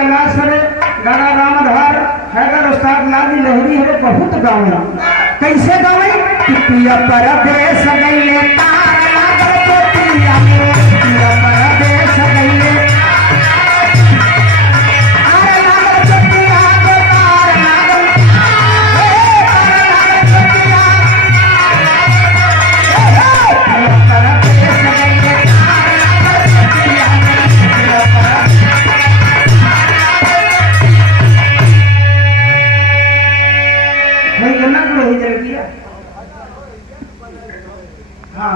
कैलाश रे गाना रामधार हैदर उस्ताद लाली लहरी है बहुत गावे कैसे गावे कि पिया परदेस गइले तार लागल चोटिया रे पिया परदेस गइले तार लागल चोटिया गो तार लागल तार लागल चोटिया पिया परदेस गइले तार लागल चोटिया पिया परदेस ना को ही चल गया हां